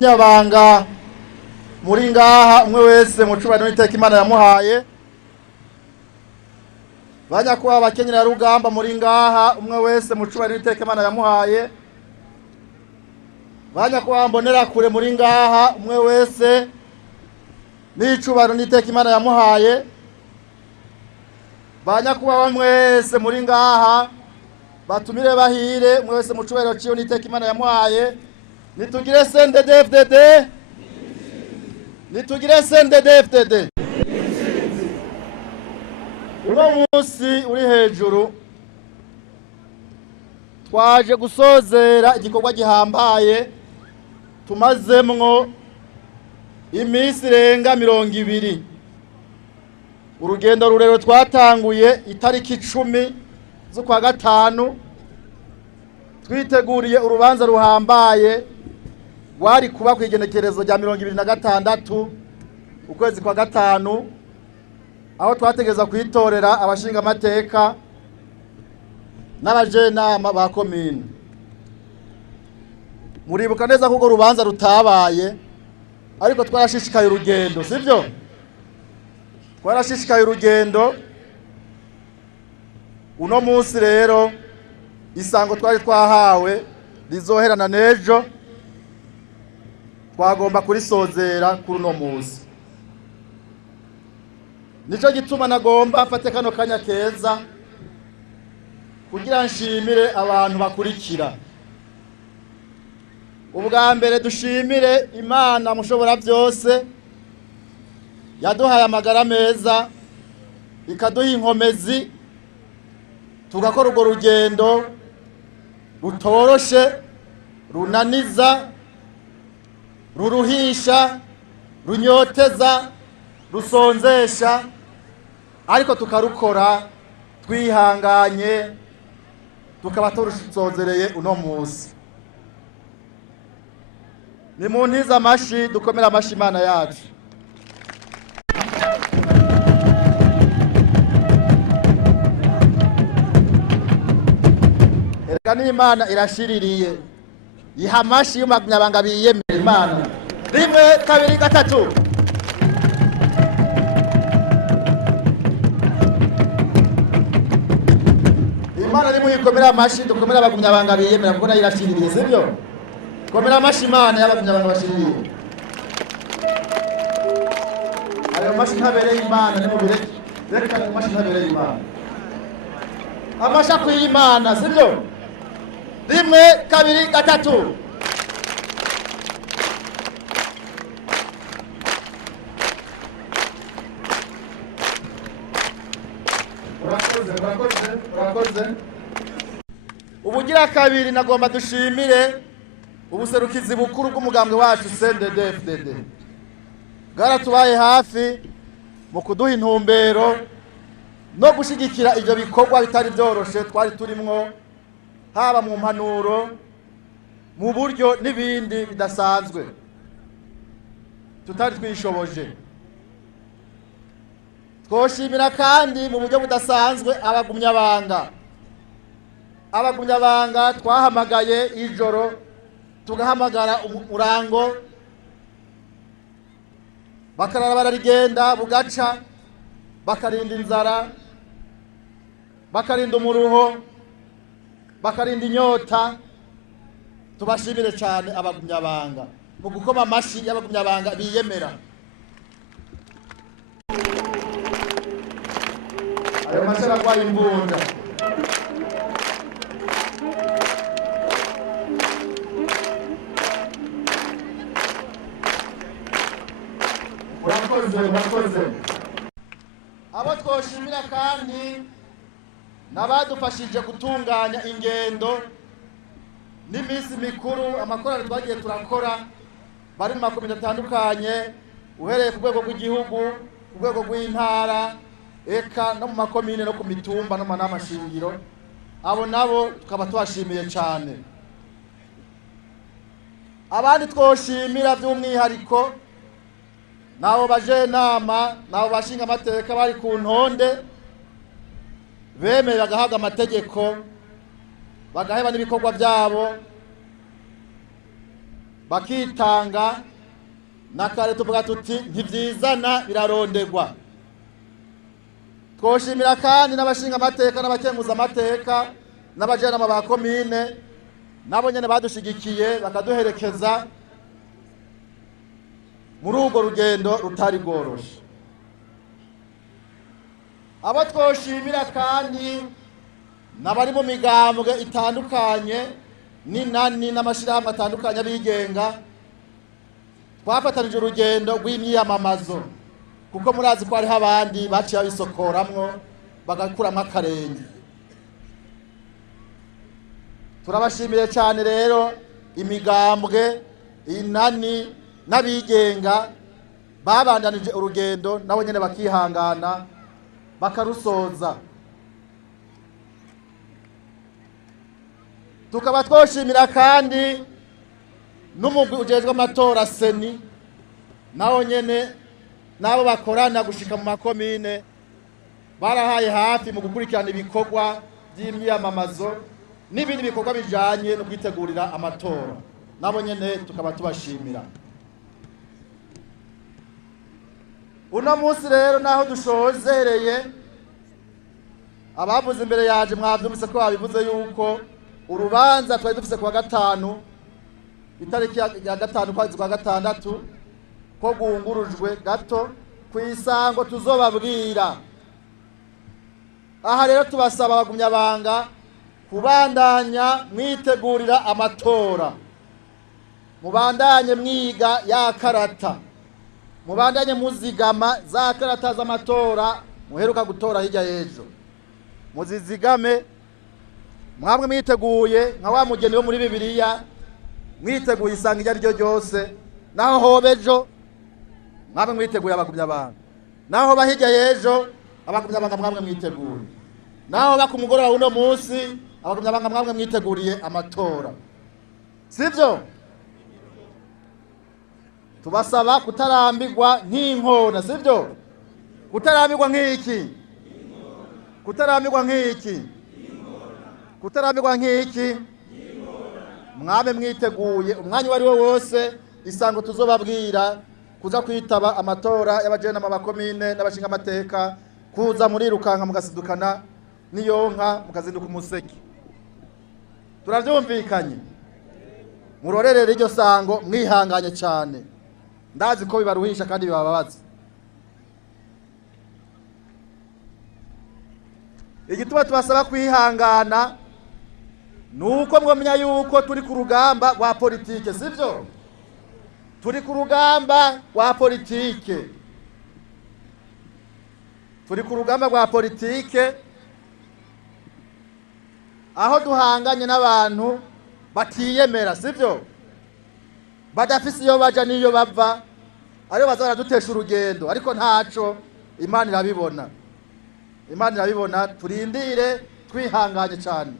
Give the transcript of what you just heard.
nyabanga muri ngaha umwe wese mu cubano n'iteka Imana yamuhaye. Banyakuba abakenyera rugamba muri ngaha umwe wese mu cubano n'iteka Imana yamuhaye. Banyakuba mbonera kure muri ngaha umwe wese n'icubano n'iteka Imana yamuhaye. Banyakuba bamwe wese muri ngaha batumire bahire umwe wese mu cubano ciyo n'iteka Imana yamuhaye. Nitugire CNDD-FDD, nitugire CNDD-FDD. Uno munsi uri hejuru twaje gusozera igikorwa gihambaye tumazemwo iminsi irenga 20. Urugendo rurero twatanguye itariki 10 z'ukwa gatanu twiteguriye urubanza ruhambaye wari kuba kwigenekerezo rya 26 ukwezi kwa gatanu, aho twategeza kwitorera abashinga amateka n'abajenama ba komine. Muribuka neza ko urubanza rutabaye, ariko twarashishikaye urugendo, sivyo? Twarashishikaye urugendo. Uno munsi rero isango twari twahawe rizoherana nejo, twagomba kurisozera kuri uno munsi. Nico gituma nagomba mfate kano kanya keza kugira nshimire abantu bakurikira. Ubwa mbere dushimire Imana mushobora byose yaduhaye amagara meza, ikaduha inkomezi tugakora urwo rugendo rutoroshe, runaniza, ruruhisha, runyoteza, rusonzesha, ariko tukarukora twihanganye, tukaba turusozereye uno munsi. Ni muntiza amashi, dukomera amashi Imana yacu. Erega n'Imana irashiririye, iha amashi y'umagnyabanga biyemera Imana. 1, 2, 3. Imana ni muyikomera amashi, dukomera abagumyabanga biyemera kuko nayo irashiririye, sivyo? Komera amashi Imana y'abagumyabanga bashiririye. Ayo mashi ntabereye Imana ni mubireke. Reka amashi ntabereye Imana. Amasha kw'Imana, sivyo? 1, 2, 3. Urakoze. Ubugira kabiri nagomba dushimire ubuserukizi bukuru bw'umugambwe wacu CNDD-FDD. Bwaratubaye hafi mu kuduha intumbero no gushigikira ivyo bikorwa bitari byoroshe twari turimwo, haba mu mpanuro, mu buryo n'ibindi bidasanzwe tutari twishoboje. Twoshimira kandi mu buryo budasanzwe abagumyabanga twahamagaye ijoro, tugahamagara umurango, bakarara bararigenda bugaca, bakarinda inzara, bakarinda umuruho, bakarinda inyota. Tubashimire cyane abagumyabanga mu gukoma amashi y'abagumyabanga biyemera. Ayo mashara kwa imbunda. Murakoze. Abo twoshimira kandi n'abadufashije gutunganya ingendo n'iminsi mikuru, amakorano twagiye turakora bari mu makomine atandukanye, uhereye ku rwego rw'igihugu, ku rwego rw'intara, eka no mu makomine no ku mitumba no mu nama shingiro. Abo nabo tukaba tubashimiye cyane. Abandi twoshimira by'umwihariko nabo bajenama, nabo bashinga amateka bari ku ntonde, bemeye bagahabwa amategeko, bagaheba n'ibikorwa byabo, bakitanga, na kare tuvuga tuti ntivyizana birarondegwa. Twoshimira kandi n'abashinga amateka n'abakenguza amateka n'abajanama ba komine nabo nyene badushigikiye bakaduherekeza muri urwo rugendo rutari rworoshe. Abo twoshimira kandi n'abari mu migambwe itandukanye n'inani n'amashirahamwe atandukanye abigenga, twafatanije urugendo rw'imyiyamamazo kuko murazi ko hariho abandi baciye babisokoramwo bagakuramwo akarenge. Turabashimire cyane rero imigambwe, inani n'abigenga babandanije urugendo nabo nyene bakihangana bakarusoza. Tukaba twoshimira kandi n'umugwi ujejwe amatora seni nawo nyene nabo bakorana gushika mu makomine barahaye hafi mu gukurikirana ibikorwa by'imyiyamamazo n'ibindi bikorwa bijanye no kwitegurira amatora, nabo nyene tukaba tubashimira. Uno munsi rero naho dushozereye, abavuze imbere yaje mwavyumvise ko babivuze yuko urubanza twari dufise kuwa gatanu itariki ya gatanu kwezi kwa gatandatu ko gungurujwe gato kwisango tuzobabwira. Aha rero tubasaba abagumyabanga kubandanya mwitegurira amatora, mubandanye mwiga ya karata, mubandanye muzigama za karata z'amatora muheruka gutora hirya y'ejo, muzizigame mwamwe mwiteguye nka wa mugeni wo muri Bibiliya, mwiteguye isanga iryo ryo ryose, naho hobejo mwamwe mwiteguye abagumyabanga, naho bahirya y'ejo abagumyabanga mwamwe mwiteguye, naho bakumugoroba uno munsi abagumyabanga mwamwe mwiteguriye amatora, sivyo? Tubasaba kutarambirwa nk'inkona, sivyo? Kutarambirwa nk'iki? Kutarambirwa nk'iki? Kutarambirwa nk'iki? Mwame mwiteguye umwanya wari wo wose isango tuzobabwira kuza kwitaba amatora y'abajenama ba komine n'abashinga amateka, kuza murirukanka mugasidukana niyonka mukazinduka umuseke. Turavyumvikanye? Murorerere iryo sango mwihanganye cyane, ndazi ko bibaruhisha kandi bibababaza. Igituma tubasaba kwihangana nuko mwamenya yuko turi ku rugamba rwa politike, sivyo? Turi ku rugamba rwa politike, turi ku rugamba rwa politike aho duhanganye n'abantu batiyemera, sivyo? Badafise iyo baja niyo bava, ariyo bazara dutesha urugendo, ariko ntaco Imana irabibona. Imana irabibona, turindire twihanganye cyane.